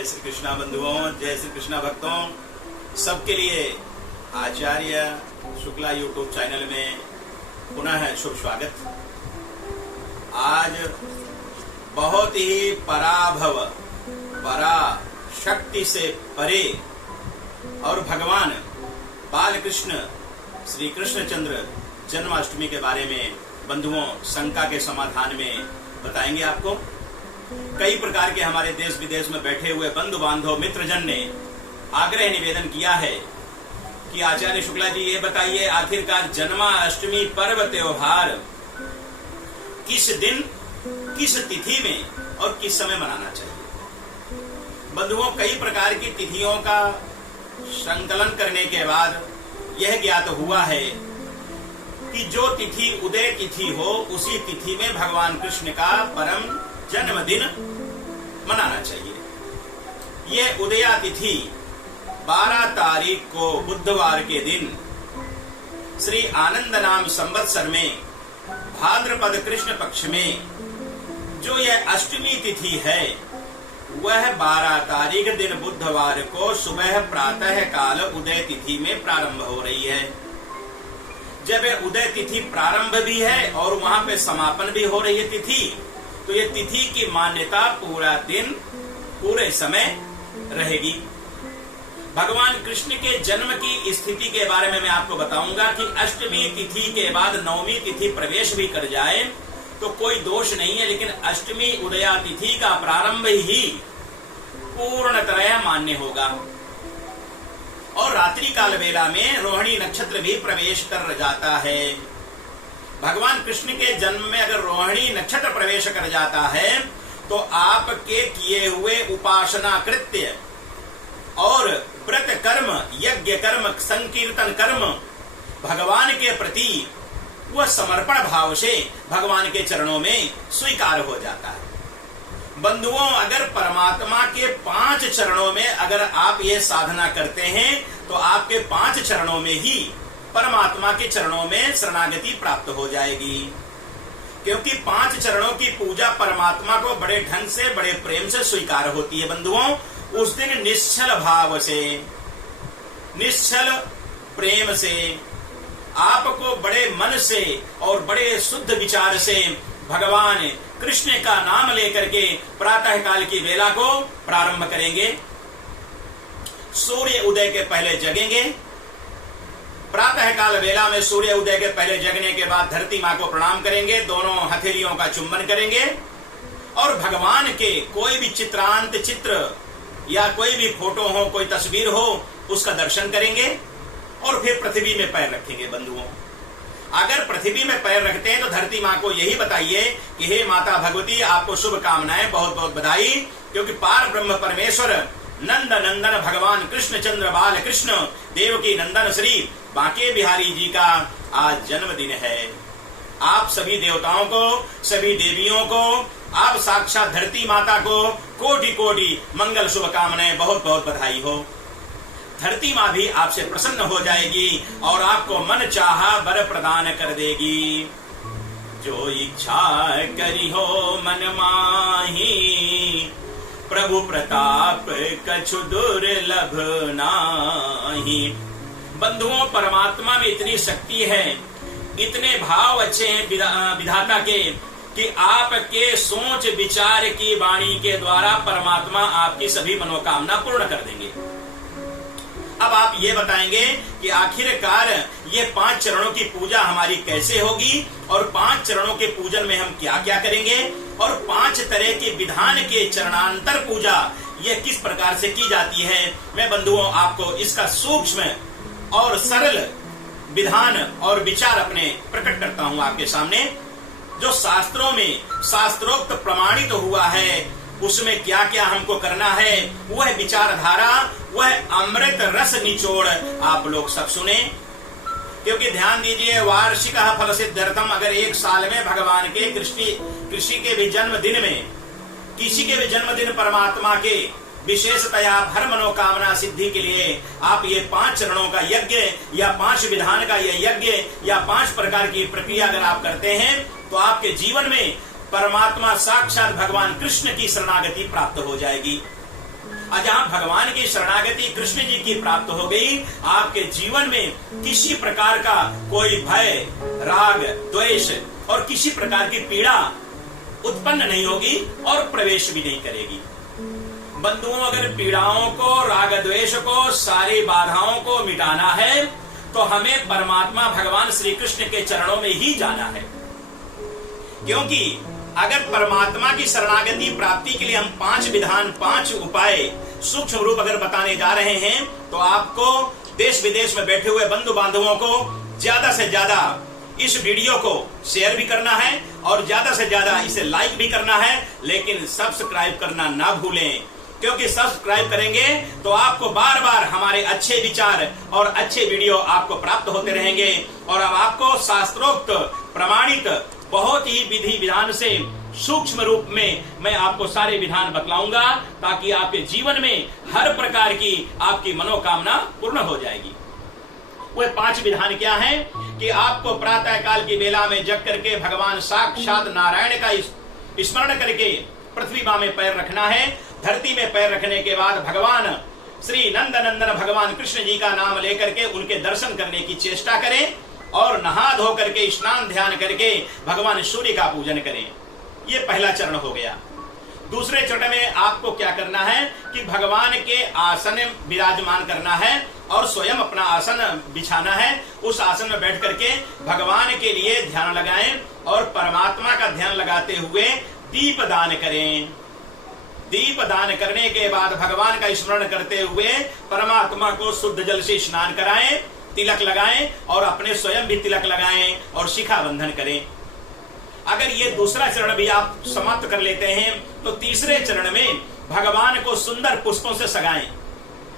जय श्री कृष्णा बंधुओं, जय श्री कृष्णा भक्तों। सबके लिए आचार्य शुक्ला यूट्यूब चैनल में पुनः शुभ स्वागत। आज बहुत ही पराभव, परा शक्ति से परे और भगवान बाल कृष्ण श्री कृष्णचंद्र जन्माष्टमी के बारे में बंधुओं शंका के समाधान में बताएंगे आपको। कई प्रकार के हमारे देश विदेश में बैठे हुए बंधु बांधव मित्रजन ने आग्रह निवेदन किया है कि आचार्य शुक्ला जी ये बताइए, आखिरकार जन्माष्टमी पर्व त्योहार किस दिन, किस तिथि में और किस समय मनाना चाहिए। बंधुओं, कई प्रकार की तिथियों का संकलन करने के बाद यह ज्ञात हुआ है कि जो तिथि उदय तिथि हो उसी तिथि में भगवान कृष्ण का परम जन्मदिन मनाना चाहिए। यह उदया तिथि 12 तारीख को बुधवार के दिन श्री आनंद नाम संवत्सर में भाद्रपद कृष्ण पक्ष में जो यह अष्टमी तिथि है वह 12 तारीख दिन बुधवार को सुबह प्रातः काल उदय तिथि में प्रारंभ हो रही है। जब उदय तिथि प्रारंभ भी है और वहां पे समापन भी हो रही है तिथि, तो ये तिथि की मान्यता पूरा दिन, पूरे समय रहेगी। भगवान कृष्ण के जन्म की स्थिति के बारे में मैं आपको बताऊंगा कि अष्टमी तिथि के बाद नवमी तिथि प्रवेश भी कर जाए तो कोई दोष नहीं है, लेकिन अष्टमी उदया तिथि का प्रारंभ ही पूर्णतः मान्य होगा। और रात्रि काल वेला में रोहिणी नक्षत्र भी प्रवेश कर जाता है। भगवान कृष्ण के जन्म में अगर रोहिणी नक्षत्र प्रवेश कर जाता है तो आपके किए हुए उपासना कृत्य और व्रत कर्म, यज्ञ कर्म, संकीर्तन कर्म भगवान के प्रति वह समर्पण भाव से भगवान के चरणों में स्वीकार हो जाता है। बंधुओं, अगर परमात्मा के 5 चरणों में अगर आप ये साधना करते हैं तो आपके 5 चरणों में ही परमात्मा के चरणों में शरणागति प्राप्त हो जाएगी। क्योंकि 5 चरणों की पूजा परमात्मा को बड़े ढंग से, बड़े प्रेम से स्वीकार होती है। बंधुओं, उस दिन निश्चल भाव से, निश्चल प्रेम से, आपको बड़े मन से और बड़े शुद्ध विचार से भगवान कृष्ण का नाम लेकर के प्रातः काल की वेला को प्रारंभ करेंगे। सूर्य उदय के पहले जगेंगे। प्रातः काल वेला में सूर्य उदय के पहले जगने के बाद धरती मां को प्रणाम करेंगे, दोनों हथेलियों का चुंबन करेंगे और भगवान के कोई भी चित्रांत चित्र या कोई भी फोटो हो, कोई तस्वीर हो, उसका दर्शन करेंगे और फिर पृथ्वी में पैर रखेंगे। बंधुओं, अगर पृथ्वी में पैर रखते हैं तो धरती मां को यही बताइए कि हे माता भगवती, आपको शुभकामनाएं, बहुत बहुत बधाई, क्योंकि पार ब्रह्म परमेश्वर नंद नंदन भगवान कृष्णचंद्र बाल कृष्ण देवकी नंदन श्री बांके बिहारी जी का आज जन्मदिन है। आप सभी देवताओं को, सभी देवियों को, आप साक्षात धरती माता को कोटि कोटि मंगल शुभकामनाएं, बहुत बहुत बधाई हो। धरती माँ भी आपसे प्रसन्न हो जाएगी और आपको मन चाहा वर प्रदान कर देगी। जो इच्छा करी हो मन माही, प्रभु प्रताप कछु दुर्लभ नाही। बंधुओं, परमात्मा में इतनी शक्ति है, इतने भाव अच्छे हैं विधाता के कि आपके सोच विचार की वाणी के द्वारा परमात्मा आपकी सभी मनोकामना पूर्ण कर देंगे। अब आप ये बताएंगे कि आखिरकार ये 5 चरणों की पूजा हमारी कैसे होगी और 5 चरणों के पूजन में हम क्या क्या करेंगे और 5 तरह के विधान के चरणांतर पूजा ये किस प्रकार से की जाती है। मैं बंधुओं आपको इसका सूक्ष्म और सरल विधान और विचार अपने प्रकट करता हूं आपके सामने। जो शास्त्रों में शास्त्रोक्त प्रमाणित हुआ है उसमें क्या क्या हमको करना है, वह विचारधारा, वह अमृत रस निचोड़ आप लोग सब सुने। क्योंकि ध्यान दीजिए, वार्षिक फल सिद्ध्यर्थम, अगर एक साल में भगवान के कृषि के भी जन्मदिन में, किसी के भी जन्मदिन परमात्मा के विशेषतया हर मनोकामना सिद्धि के लिए आप ये 5 चरणों का यज्ञ या 5 विधान का ये यज्ञ या 5 प्रकार की प्रक्रिया अगर आप करते हैं तो आपके जीवन में परमात्मा साक्षात भगवान कृष्ण की शरणागति प्राप्त हो जाएगी। जहां भगवान की शरणागति कृष्ण जी की प्राप्त हो गई, आपके जीवन में किसी प्रकार का कोई भय, राग, द्वेष और किसी प्रकार की पीड़ा उत्पन्न नहीं होगी और प्रवेश भी नहीं करेगी। बंधुओं, अगर पीड़ाओं को, राग द्वेष को, सारी बाधाओं को मिटाना है तो हमें परमात्मा भगवान श्री कृष्ण के चरणों में ही जाना है। क्योंकि अगर परमात्मा की शरणागति प्राप्ति के लिए हम 5 विधान, 5 उपाय सूक्ष्म रूप अगर बताने जा रहे हैं, तो आपको देश विदेश में बैठे हुए बंधु बांधवों को ज्यादा से ज्यादा इस वीडियो को शेयर भी करना है और ज्यादा से ज्यादा इसे लाइक भी करना है, लेकिन सब्सक्राइब करना ना भूलें। क्योंकि सब्सक्राइब करेंगे तो आपको बार बार हमारे अच्छे विचार और अच्छे वीडियो आपको प्राप्त होते रहेंगे और अब आपको शास्त्रोक्त प्रमाणित बहुत ही विधि विधान से सूक्ष्म रूप में मैं आपको सारे विधान बतलाऊंगा, ताकि आपके जीवन में हर प्रकार की आपकी मनोकामना पूर्ण हो जाएगी। वह 5 विधान क्या हैं कि आपको प्रातः काल की बेला में जग करके भगवान साक्षात नारायण का स्मरण करके पृथ्वी मां में पैर रखना है। धरती में पैर रखने के बाद भगवान श्री नंद नंदन भगवान कृष्ण जी का नाम लेकर के उनके दर्शन करने की चेष्टा करें और नहा धो करके स्नान ध्यान करके भगवान सूर्य का पूजन करें। ये पहला चरण हो गया। दूसरे चरण में आपको क्या करना है कि भगवान के आसन विराजमान करना है और स्वयं अपना आसन बिछाना है। उस आसन में बैठ करके भगवान के लिए ध्यान लगाएं और परमात्मा का ध्यान लगाते हुए दीप दान करें। दीप दान करने के बाद भगवान का स्मरण करते हुए परमात्मा को शुद्ध जल से स्नान कराएं, तिलक लगाएं और अपने स्वयं भी तिलक लगाएं और शिखा बंधन करें। अगर ये दूसरा चरण भी आप समाप्त कर लेते हैं तो तीसरे चरण में भगवान को सुंदर पुष्पों से सजाएं।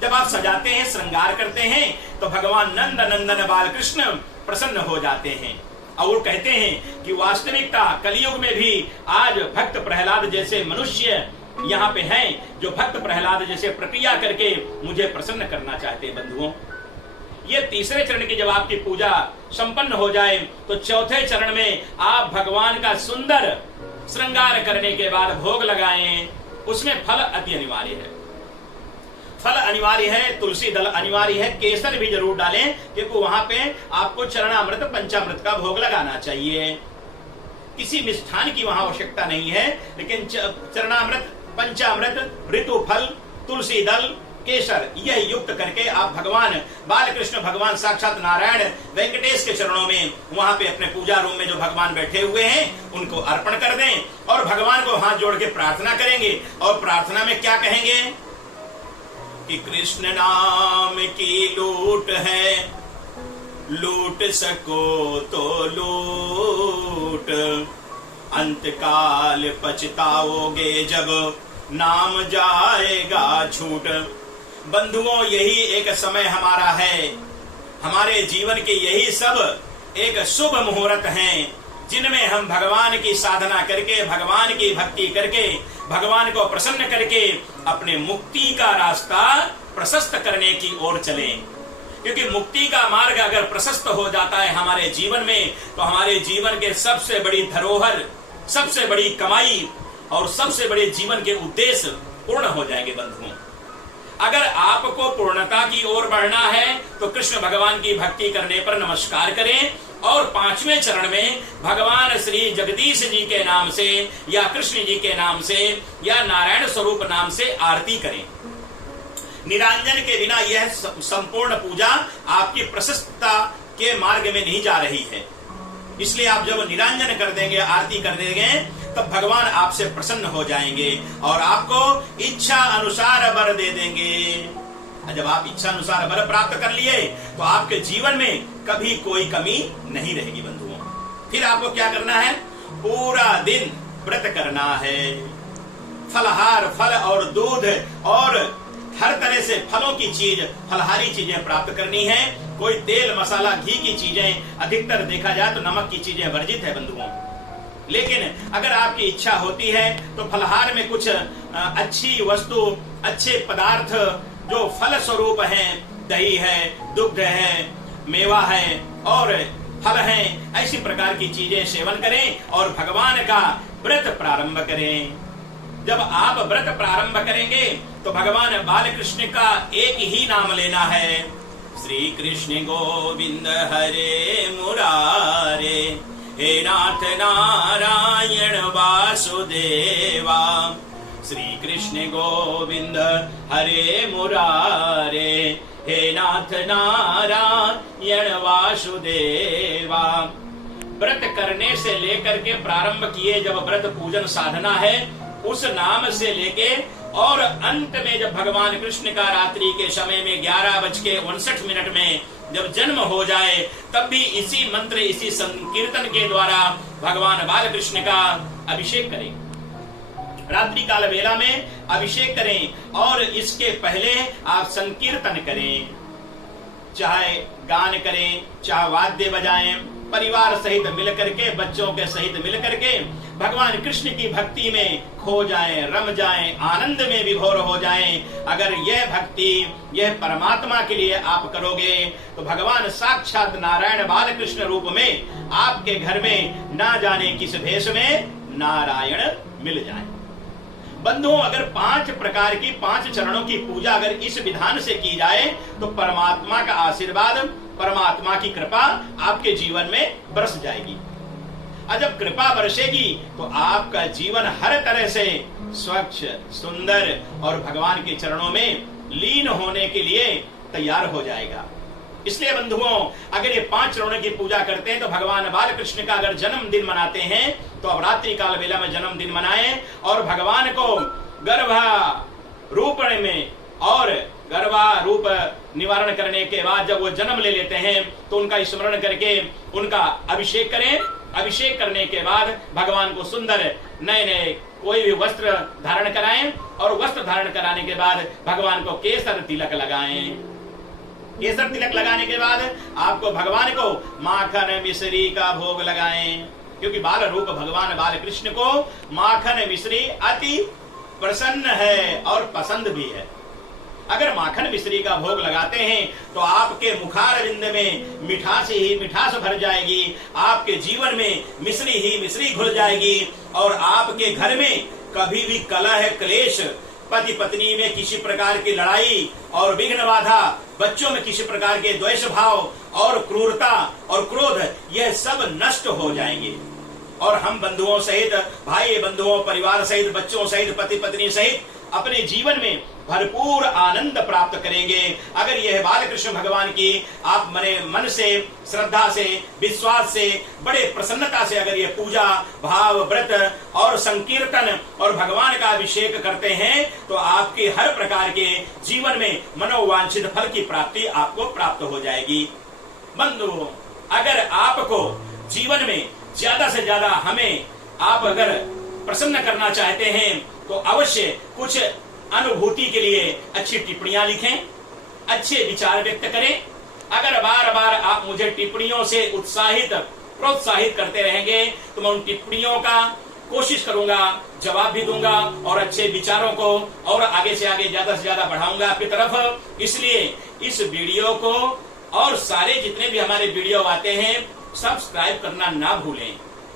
जब आप सजाते हैं, श्रृंगार करते हैं, तो भगवान नंद नंदन बाल कृष्ण प्रसन्न हो जाते हैं। और कहते हैं कि वास्तविकता कलयुग में भी आज भक्त प्रहलाद जैसे मनुष्य यहाँ पे हैं जो भक्त प्रहलाद जैसे प्रक्रिया करके मुझे प्रसन्न करना चाहते हैं। बंधुओं, ये तीसरे चरण की जब आपकी पूजा संपन्न हो जाए तो चौथे चरण में आप भगवान का सुंदर श्रृंगार करने के बाद भोग लगाएं। उसमें फल अति अनिवार्य है। फल अनिवार्य है, तुलसी दल अनिवार्य है, केसर भी जरूर डालें, क्योंकि वहां पे आपको चरणामृत, पंचामृत का भोग लगाना चाहिए। किसी मिष्ठान की वहां आवश्यकता नहीं है, लेकिन चरणामृत, पंचामृत, ऋतु फल, तुलसी दल, केसर यह युक्त करके आप भगवान बालकृष्ण, भगवान साक्षात नारायण वेंकटेश के चरणों में वहां पे अपने पूजा रूम में जो भगवान बैठे हुए हैं उनको अर्पण कर दें और भगवान को हाथ जोड़ के प्रार्थना करेंगे। और प्रार्थना में क्या कहेंगे कि कृष्ण नाम की लूट है, लूट सको तो लूट, अंतकाल पछताओगे जब नाम जाएगा छूट। बंधुओं, यही एक समय हमारा है, हमारे जीवन के यही सब एक शुभ मुहूर्त हैं जिनमें हम भगवान की साधना करके, भगवान की भक्ति करके, भगवान को प्रसन्न करके अपने मुक्ति का रास्ता प्रशस्त करने की ओर चलें। क्योंकि मुक्ति का मार्ग अगर प्रशस्त हो जाता है हमारे जीवन में, तो हमारे जीवन के सबसे बड़ी धरोहर, सबसे बड़ी कमाई और सबसे बड़े जीवन के उद्देश्य पूर्ण हो जाएंगे। बंधुओं, अगर आपको पूर्णता की ओर बढ़ना है तो कृष्ण भगवान की भक्ति करने पर नमस्कार करें और 5वें चरण में भगवान श्री जगदीश जी के नाम से या कृष्ण जी के नाम से या नारायण स्वरूप नाम से आरती करें। निरांजन के बिना यह संपूर्ण पूजा आपकी प्रशस्तता के मार्ग में नहीं जा रही है। इसलिए आप जब निरांजन कर देंगे, आरती कर देंगे, तब भगवान आपसे प्रसन्न हो जाएंगे और आपको इच्छा अनुसार वर दे देंगे। जब आप इच्छा अनुसार वर प्राप्त कर लिए तो आपके जीवन में कभी कोई कमी नहीं रहेगी। बंधुओं, फिर आपको क्या करना है? पूरा दिन व्रत करना है। फलहार, फल और दूध और हर तरह से फलों की चीज, फलहारी चीजें प्राप्त करनी है। कोई तेल, मसाला, घी की चीजें, अधिकतर देखा जाए तो नमक की चीजें वर्जित है बंधुओं। लेकिन अगर आपकी इच्छा होती है तो फलहार में कुछ अच्छी वस्तु, अच्छे पदार्थ जो फल स्वरूप हैं, दही है, दुग्ध है, मेवा है और फल हैं, ऐसी प्रकार की चीजें सेवन करें और भगवान का व्रत प्रारंभ करें। जब आप व्रत प्रारंभ करेंगे तो भगवान बालकृष्ण का एक ही नाम लेना है, श्री कृष्ण गोविंद हरे मुरारे, हे नाथ नारायण वासुदेवा, श्री कृष्ण गोविंद हरे मुरारे, हे नाथ नारायण वासुदेवा। व्रत करने से लेकर के प्रारंभ किए जब व्रत पूजन साधना है, उस नाम से लेके और अंत में जब भगवान कृष्ण का रात्रि के समय में 11:59 में जब जन्म हो जाए, तब भी इसी मंत्र, इसी संकीर्तन के द्वारा भगवान बालकृष्ण का अभिषेक करें। रात्रि काल वेला में अभिषेक करें और इसके पहले आप संकीर्तन करें, चाहे गान करें, चाहे वाद्य बजाएं, परिवार सहित मिलकर के, बच्चों के सहित मिलकर के भगवान कृष्ण की भक्ति में खो जाएं, रम जाएं, आनंद में विभोर हो जाएं। अगर यह भक्ति, यह परमात्मा के लिए आप करोगे तो भगवान साक्षात नारायण बालकृष्ण रूप में आपके घर में ना जाने किस भेष में नारायण मिल जाए। बंधुओं, अगर 5 प्रकार की 5 चरणों की पूजा अगर इस विधान से की जाए तो परमात्मा का आशीर्वाद, परमात्मा की कृपा आपके जीवन में बरस जाएगी। और जब कृपा बरसेगी तो आपका जीवन हर तरह से स्वच्छ, सुंदर और भगवान के चरणों में लीन होने के लिए तैयार हो जाएगा। इसलिए बंधुओं, अगर ये 5 चरणों की पूजा करते हैं तो भगवान बालकृष्ण का अगर जन्मदिन मनाते हैं तो अब रात्रि काल वेला में जन्मदिन मनाएं और भगवान को गर्भारूप में और गर्भा रूप निवारण करने के बाद जब वो जन्म ले लेते हैं तो उनका स्मरण करके उनका अभिषेक करें। अभिषेक करने के बाद भगवान को सुंदर नए नए कोई भी वस्त्र धारण कराएं और वस्त्र धारण कराने के बाद भगवान को केसर तिलक लगाएं। केसर तिलक लगाने के बाद आपको भगवान को माखन मिश्री का भोग लगाएं, क्योंकि बाल रूप भगवान बालकृष्ण को माखन मिश्री अति प्रसन्न है और पसंद भी है। अगर माखन मिश्री का भोग लगाते हैं तो आपके मुखारविंद में मिठास ही मिठास भर जाएगी, आपके जीवन में मिश्री ही मिश्री घुल जाएगी और आपके घर में कभी भी कलह क्लेश, पति पत्नी में किसी प्रकार की लड़ाई और विघ्न बाधा, बच्चों में किसी प्रकार के द्वेष भाव और क्रूरता और क्रोध, यह सब नष्ट हो जाएंगे और हम बंधुओं सहित, भाई बंधुओं, परिवार सहित, बच्चों सहित, पति पत्नी सहित अपने जीवन में भरपूर आनंद प्राप्त करेंगे। अगर यह बालकृष्ण भगवान की आप मन से, श्रद्धा से, विश्वास से, बड़े प्रसन्नता से अगर ये पूजा, भाव, व्रत और संकीर्तन और भगवान का अभिषेक करते हैं तो आपके हर प्रकार के जीवन में मनोवांछित फल की प्राप्ति आपको प्राप्त हो जाएगी। बंधुओं, अगर आपको जीवन में ज्यादा से ज्यादा हमें आप अगर प्रसन्न करना चाहते हैं तो अवश्य कुछ अनुभूति के लिए अच्छी टिप्पणियां लिखें, अच्छे विचार व्यक्त करें। अगर बार बार आप मुझे टिप्पणियों से उत्साहित, प्रोत्साहित करते रहेंगे तो मैं उन टिप्पणियों का कोशिश करूंगा, जवाब भी दूंगा और अच्छे विचारों को और आगे से आगे ज्यादा से ज्यादा बढ़ाऊंगा आपकी तरफ। इसलिए इस वीडियो को और सारे जितने भी हमारे वीडियो आते हैं सब्सक्राइब करना ना भूलें।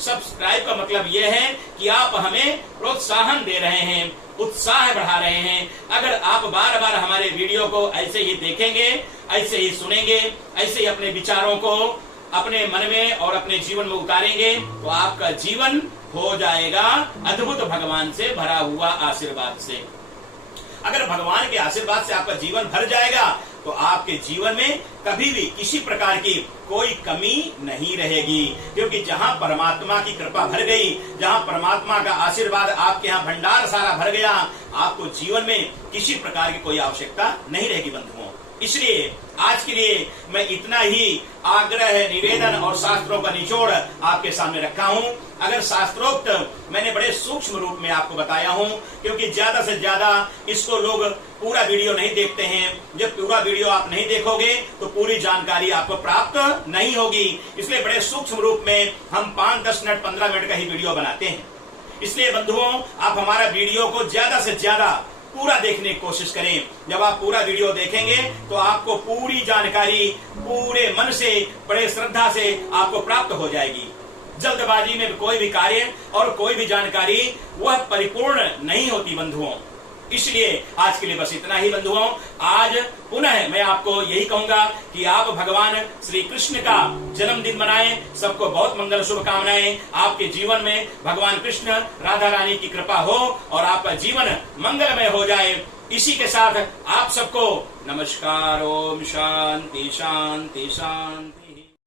सब्सक्राइब का मतलब यह है कि आप हमें प्रोत्साहन दे रहे हैं, उत्साह बढ़ा रहे हैं। अगर आप बार बार हमारे वीडियो को ऐसे ही देखेंगे, ऐसे ही सुनेंगे, ऐसे ही अपने विचारों को अपने मन में और अपने जीवन में उतारेंगे तो आपका जीवन हो जाएगा अद्भुत भगवान से भरा हुआ आशीर्वाद से। अगर भगवान के आशीर्वाद से आपका जीवन भर जाएगा तो आपके जीवन में कभी भी किसी प्रकार की कोई कमी नहीं रहेगी, क्योंकि जहां परमात्मा की कृपा भर गई, जहां परमात्मा का आशीर्वाद आपके यहाँ भंडार सारा भर गया, आपको जीवन में किसी प्रकार की कोई आवश्यकता नहीं रहेगी बंधुओं। इसलिए आज के लिए मैं इतना ही आग्रह, निवेदन और शास्त्रों का निचोड़ आपके सामने रखा हूं। अगर शास्त्रोक्त मैंने बड़े सूक्ष्म रूप में आपको बताया हूं, क्योंकि ज्यादा से ज्यादा इसको लोग पूरा वीडियो नहीं देखते हैं। जब पूरा वीडियो आप नहीं देखोगे तो पूरी जानकारी आपको प्राप्त नहीं होगी। इसलिए बड़े सूक्ष्म रूप में हम 5, 10 मिनट, 15 मिनट का ही वीडियो बनाते हैं। इसलिए बंधुओं, आप हमारा वीडियो को ज्यादा से ज्यादा पूरा देखने की कोशिश करें। जब आप पूरा वीडियो देखेंगे तो आपको पूरी जानकारी पूरे मन से, बड़े श्रद्धा से आपको प्राप्त हो जाएगी। जल्दबाजी में कोई भी कार्य और कोई भी जानकारी वह परिपूर्ण नहीं होती बंधुओं। इसलिए आज के लिए बस इतना ही बंधुओं। आज पुनः मैं आपको यही कहूंगा कि आप भगवान श्री कृष्ण का जन्मदिन मनाएं। सबको बहुत मंगल शुभकामनाएं। आपके जीवन में भगवान कृष्ण राधा रानी की कृपा हो और आपका जीवन मंगलमय हो जाए। इसी के साथ आप सबको नमस्कार। ओम शांति शांति शांति।